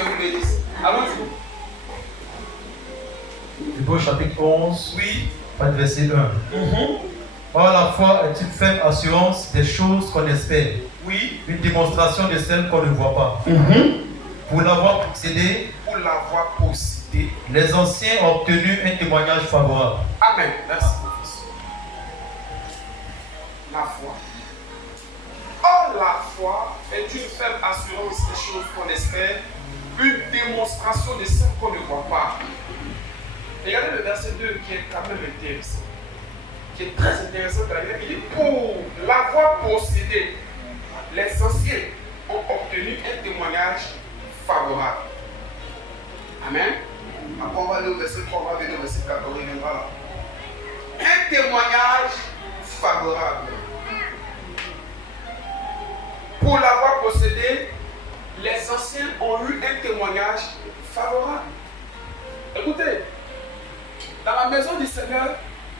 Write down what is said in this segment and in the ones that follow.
Dieu vous bénisse. Allons-y. Hébreux chapitre 11, Oui. verset 1. Or, la foi est une ferme assurance des choses qu'on espère. Oui. Une démonstration de celles qu'on ne voit pas. Pour l'avoir possédé, les anciens ont obtenu un témoignage favorable. Amen. Merci. La foi. Or, la foi est une ferme assurance des choses qu'on espère, une démonstration de celles qu'on ne voit pas. Regardez le verset 2 qui est quand même intéressant, qui est très intéressant. Il dit, pour l'avoir possédé, les anciens ont obtenu un témoignage favorable. Amen. Après, on va aller au verset 3, on va venir au verset 4, on reviendra là. Un témoignage favorable. Pour l'avoir possédé, les anciens ont eu un témoignage favorable. Écoutez, dans la maison du Seigneur,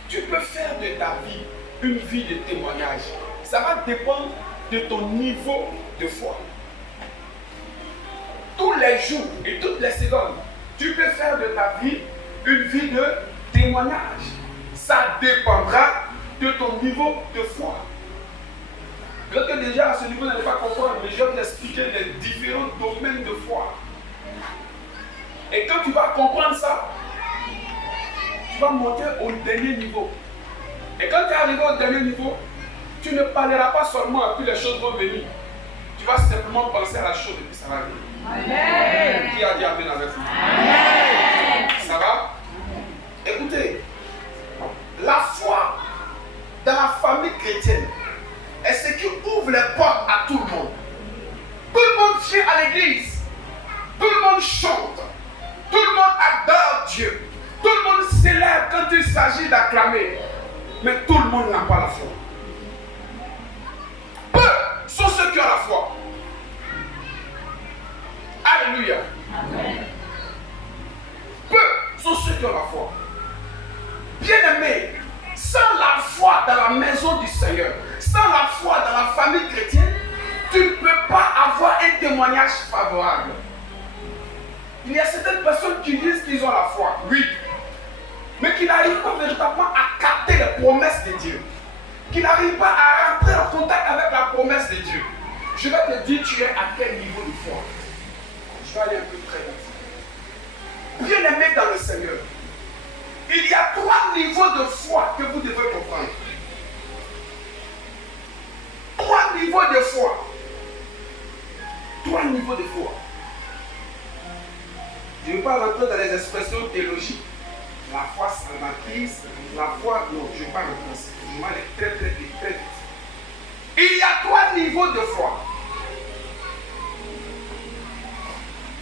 tu peux faire de ta vie une vie de témoignage. Ça va dépendre de ton niveau de foi. Tous les jours et toutes les secondes, tu peux faire de ta vie une vie de témoignage. Ça dépendra de ton niveau de foi. Peut-être que déjà à ce niveau, vous n'allez pas comprendre, mais je vais vous expliquer les différents domaines de foi. Et quand tu vas comprendre ça, tu vas monter au dernier niveau. Et quand tu es arrivé au dernier niveau, tu ne parleras pas seulement et puis les choses vont venir. Tu vas simplement penser à la chose et puis ça va venir. Amen. Qui a dit Amen avec vous? Amen. Ça va? Écoutez, la foi dans la famille chrétienne est ce qui ouvre les portes à tout le monde. Tout le monde vient à l'église. Tout le monde chante. Tout le monde adore Dieu. Tout le monde célèbre quand il s'agit d'acclamer. Mais tout le monde n'a pas la foi. Peu sont ceux qui ont la foi. Alléluia. Amen. Peu sont ceux qui ont la foi. Bien-aimés, sans la foi dans la maison du Seigneur, sans la foi dans la famille chrétienne, tu ne peux pas avoir un témoignage favorable. Il y a certaines personnes qui disent qu'ils ont la foi, oui, mais qui n'arrivent pas véritablement à capter les promesses de Dieu, qui n'arrivent pas à rentrer en contact avec la promesse de Dieu. Je vais te dire, tu es à quel niveau de foi. Je vais aller un peu très vite. Bien-aimé dans le Seigneur, il y a 3 niveaux de foi que vous devez comprendre. 3 niveaux de foi. 3 niveaux de foi. Je ne vais pas rentrer dans les expressions théologiques. La foi salvatrice, la foi, non, je ne vais pas rentrer dans ça. Je vais aller très très vite, très vite. Il y a 3 niveaux de foi.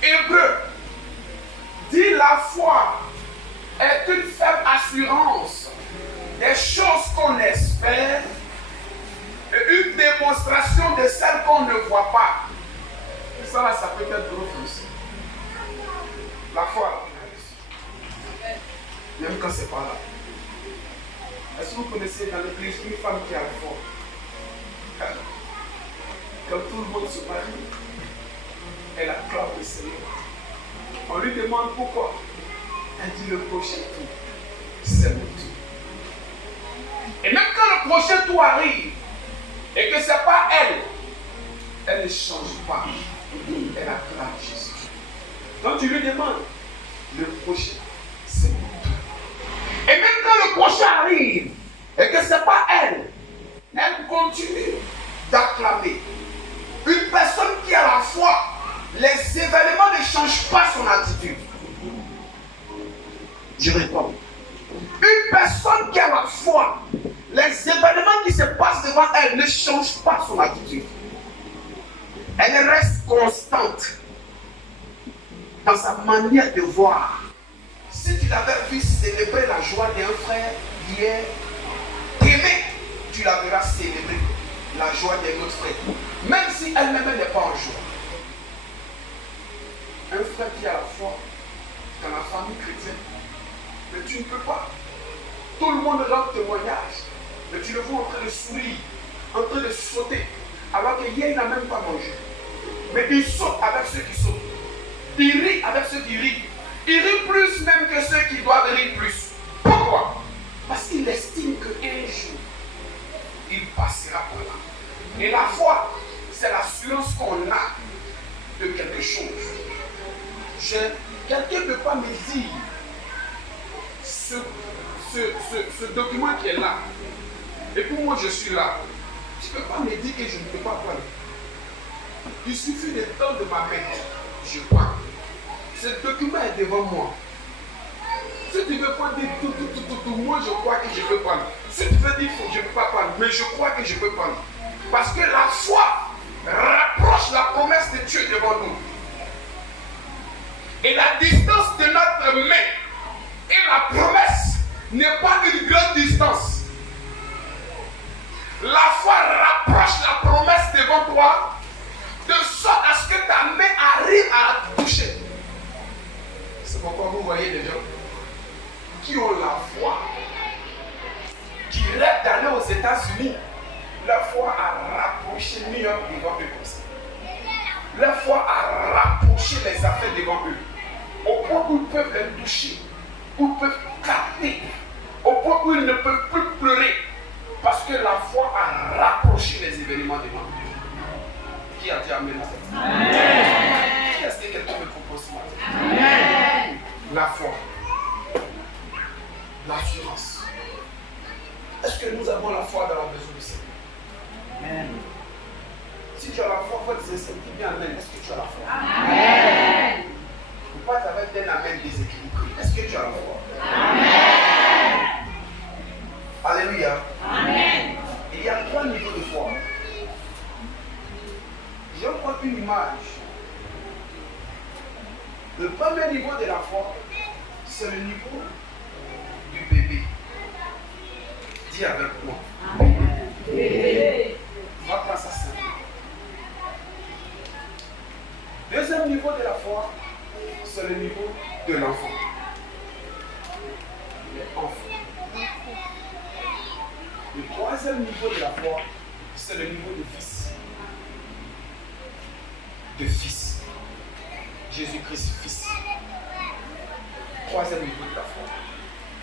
Hébreu dit la foi est une ferme assurance des choses qu'on espère et une démonstration de celles qu'on ne voit pas. Et ça là, ça peut être gros aussi. La foi, même quand c'est pas là. Est-ce que vous connaissez dans l'église une femme qui a la foi? Quand tout le monde se marie, elle acclame le Seigneur. On lui demande pourquoi. Elle dit le prochain tour, c'est mon tour. Et même quand le prochain tour arrive, et que ce n'est pas elle, elle ne change pas. Elle acclame Jésus. Donc tu lui demandes, le prochain, c'est mon tour. Et même quand le prochain arrive, et que ce n'est pas elle, elle continue d'acclamer. Une personne qui a la foi, les événements ne changent pas son attitude. Je réponds. Une personne qui a la foi, les événements qui se passent devant elle ne changent pas son attitude. Elle reste constante dans sa manière de voir. Si tu l'avais vu célébrer la joie d'un frère hier, demain, tu la verras célébrer la joie d'un autre frère. Même si elle-même n'est pas en joie. Un frère qui a la foi dans la famille chrétienne, mais tu ne peux pas. Tout le monde rend témoignage, mais tu le vois en train de sourire, en train de sauter, alors que hier il n'a même pas mangé. Mais il saute avec ceux qui sautent. Il avec ceux qui rient. Il rit plus même que ceux qui doivent rire plus. Pourquoi? Parce qu'il estime qu'un jour, il passera par là. Et la foi, c'est l'assurance qu'on a de quelque chose. Quelqu'un ne peut pas me dire ce document qui est là. Et pour moi, je suis là. Tu ne peux pas me dire que je ne peux pas prendre. Il suffit de tendre ma main. Je prends. Ce document est devant moi. Si tu veux prendre tout, moi je crois que je peux prendre. Si tu veux dire je ne peux pas prendre, mais je crois que je peux prendre. Parce que la foi rapproche la promesse de Dieu devant nous. Et la distance de notre main et la promesse n'est pas une grande distance. La foi rapproche la promesse devant toi de sorte à ce que ta main arrive à la toucher. C'est pourquoi vous voyez des gens qui ont la foi, qui rêvent d'aller aux États-Unis. La foi a rapproché New York devant eux comme ça. La foi a rapproché les affaires devant eux. Au point où ils peuvent les toucher, où ils peuvent capter, au point où ils ne peuvent plus pleurer. Parce que la foi a rapproché les événements devant eux. Qui a dit Amen? Amen. Est-ce que quelqu'un me propose ce matin? Amen. La foi. L'assurance. Est-ce que nous avons la foi dans la maison du Seigneur? Amen. Si tu as la foi, il faut dire bien Amen. Est-ce que tu as la foi? Amen. Ou pas avec un Amen déséquilibré. Est-ce que tu as la foi? Amen. Alléluia. Amen. Il y a 3 niveaux de foi. Je vais prendre une image. Le premier niveau de la foi, c'est le niveau du bébé. Dis avec moi. Bébé. On va prendre ça simple. Deuxième niveau de la foi, c'est le niveau de l'enfant. L'enfant. Le troisième niveau de la foi, c'est le niveau de fils. De fils. Jésus-Christ, fils. Troisième niveau de la foi.